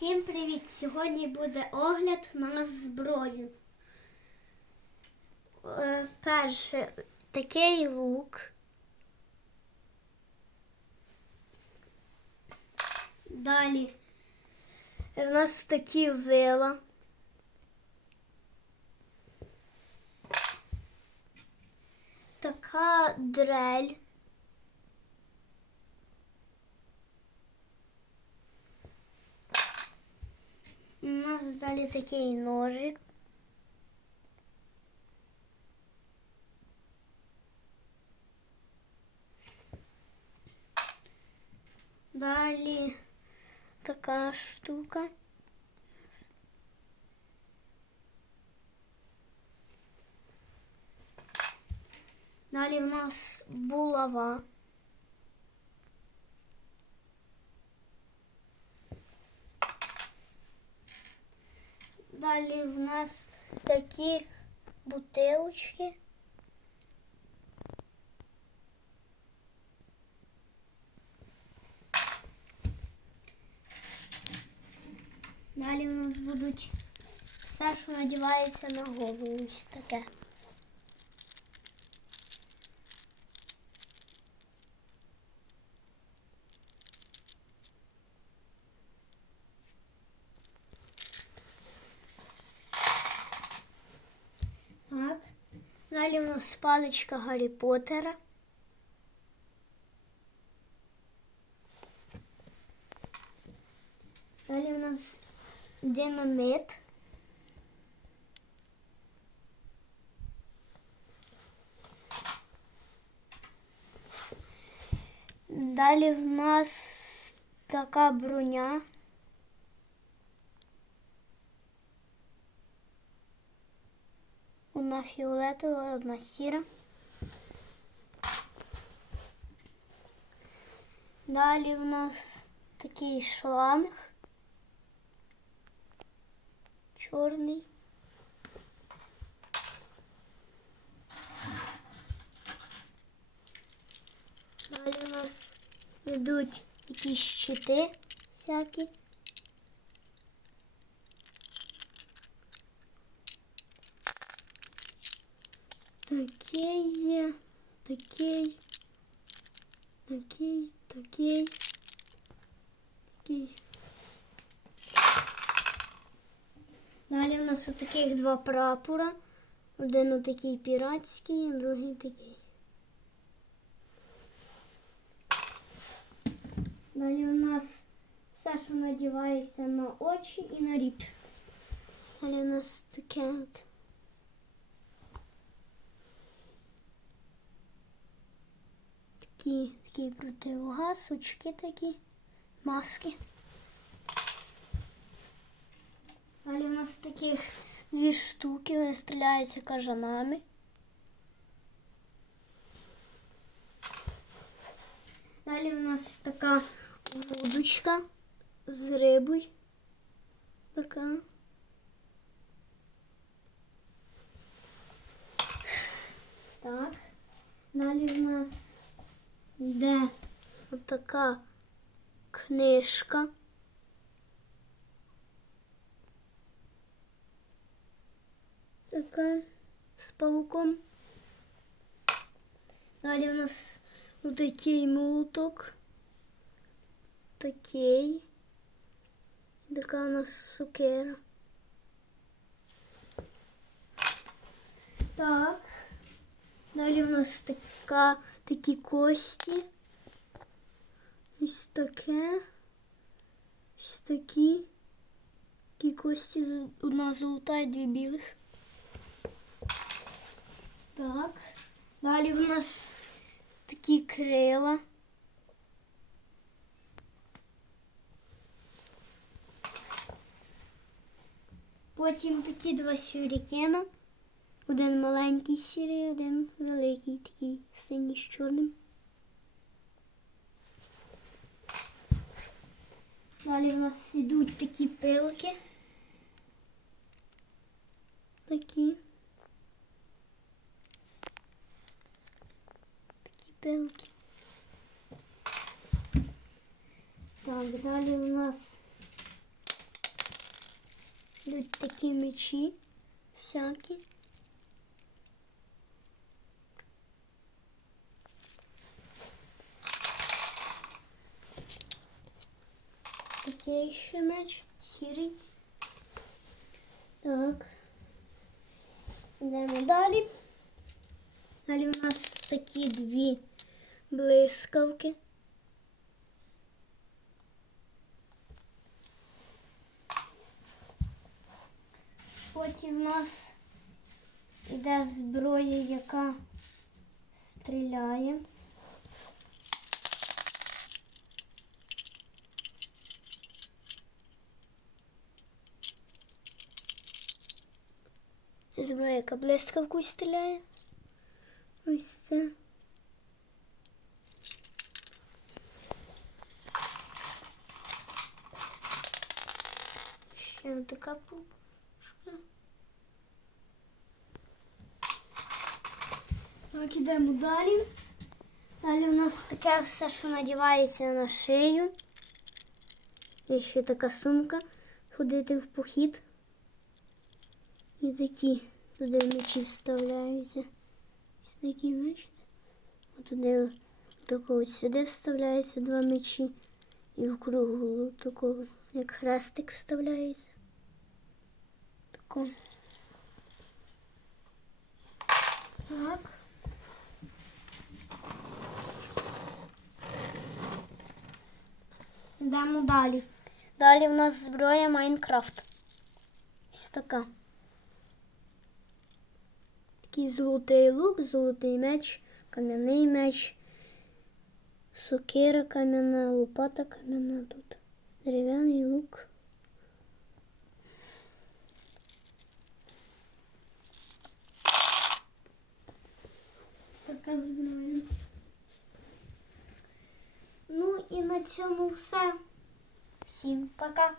Всім привіт! Сьогодні буде огляд на зброю. Е, Перше такий лук. Далі у нас такі вила. Така дрель. нас далі такий ножик. Далі така штука. Далі в нас булава. Далі в нас такі бутилочки. Далі в нас будуть все, що надівається на голову. Ось таке. Так. Далі у нас паличка Гаррі Поттера. Далі у нас динамит. Далі в нас така броня. Одна фіолетова, одна сіра. Далі в нас такий шланг. Чорний. Далі у нас йдуть якісь щити всякі. Такий є, такий, такий, такий, такий. Далі у нас таких два прапора. Один отакий піратський, другий такий. Далі у нас все, що надівається на очі і на рід. Далі у нас таке. Такі, такий противогаз, очки такі, маски. Далі у нас таких дві штуки, вони стріляються кажанами. Далі у нас така вудочка з рибою. Така. Так. Далі в нас йде отака книжка. Така з пауком. Далі у нас отакий молоток. Такий. Така у нас сукера. Так. Далі у нас така, такі кості. Ось таке. Ось такі. Такі кості. Одна золота і дві білих. Так. Далі в нас такі крила. Потім такі два сюрікена. Один маленький сірий, один великий, такий синій з чорним. Далі в нас ідуть такі пилки. Такі. Такі пилки. Так, далі у нас Йдуть такі мечі всякі. Ще меч, сірий. Так. Йдемо далі. Далі у нас такі дві блискавки. Потім у нас іде зброя, яка стріляє. Це зброя, яка блискавку стріляє. Ось це. Ще така пупушка. Так, ідемо далі. Далі у нас таке все, що надівається на шию. Є ще така сумка. Ходити в похід. І такі туди мечі вставляються. Ось такі, бачите? Туди такого сюди вставляються два мечі. І в кругу такого, як хрестик вставляється. Тако. Так. Йдемо далі. Далі в нас зброя Майнкрафт. Ось така. Такий золотий лук, золотий меч, кам'яний меч, сокира кам'яна, лопата кам'яна тут. Дерев'яний лук. Зброя. Ну і на цьому все. Всім пока.